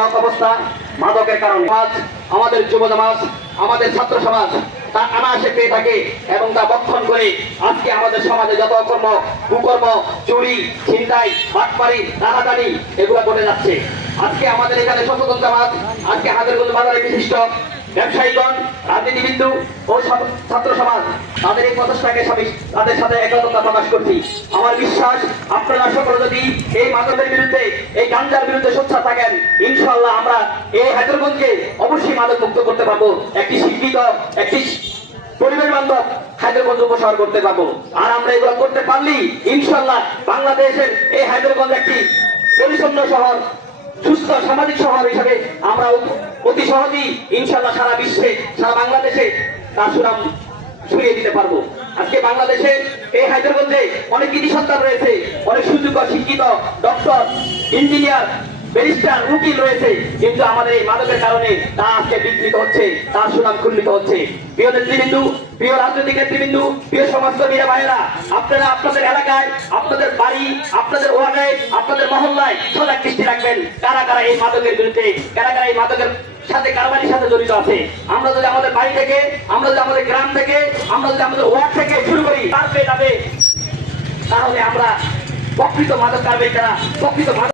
অবস্থা মাদকের কারণে আমাদের যুব সমাজ, আমাদের ছাত্র সমাজ তা অনায়াসে পেয়ে থাকে এবং তা বক্ষণ করে আজকে আমাদের সমাজে যত কর্ম, কুকর্ম, চুরি, ছিনতাই, বাটপারি, রাহাজানি এগুলো ঘটে যাচ্ছে। আজকে আমাদের এখানে সচেতন সমাজ, আজকে হাজারগঞ্জ বাজারে বিশিষ্ট ব্যবসায়ীগণ, রাজনীতিবিন্দু ও ছাত্র সমাজ তাদের এই প্রচেষ্টাকে তাদের সাথে একতা প্রকাশ করছি। আমার বিশ্বাস আপনারা সকলে যদি এই মাদকের বিরুদ্ধে, এই গাঞ্জার বিরুদ্ধে সোচ্চার থাকেন, ইনশাআল্লাহ আমরা এই হায়দ্রাবাদকে অবশ্যই মাদক মুক্ত করতে পারবো। একটি শিক্ষিত, একটি পরিবেশ বান্ধব হায়দ্রাবাদ উপসার করতে পারবো। আর আমরা এগুলো করতে পারলেই ইনশাআল্লাহ বাংলাদেশের এই হায়দ্রাবাদ একটি পরিচ্ছন্ন শহর, সুস্থ সামাজিক শহর হিসেবে আমরা অতি সহজেই ইনশাআল্লাহ সারা বিশ্বে, সারা বাংলাদেশে তার সুনাম ছড়িয়ে দিতে পারবো। আজকে বাংলাদেশে এই হায়দ্রাবাদে অনেক কৃতি সন্তান রয়েছে, অনেক সুযোগ্য শিক্ষিত ডক্টর, ইঞ্জিনিয়ার, ব্যারিস্টার, উকিল রয়েছে, কিন্তু আমাদের এই মাদকের কারণে তা আজকে বিকৃত হচ্ছে, তার সুনাম খুল্লিত হচ্ছে। প্রিয় নেতৃবৃন্দ, প্রিয় রাজনৈতিক নেতৃবৃন্দ, প্রিয় সমাজকর্মীরা, ভাইয়েরা, আপনারা আপনাদের এলাকায়, আপনাদের বাড়ি, আপনাদের ওয়ার্ডে, আপনাদের মহল্লায় সজাগ দৃষ্টি রাখবেন। কারা কারা এই মাদকের বিরুদ্ধে, কারা কারা এই মাদকের সাথে, কারবারির সাথে জড়িত আছে। আমরা যদি আমাদের বাড়ি থেকে, আমরা যদি আমাদের গ্রাম থেকে, আমরা যদি আমাদের ওয়ার্ড থেকে শুরু করি, তাহলে আমরা প্রকৃত মাদক কারবারি, প্রকৃত মাদক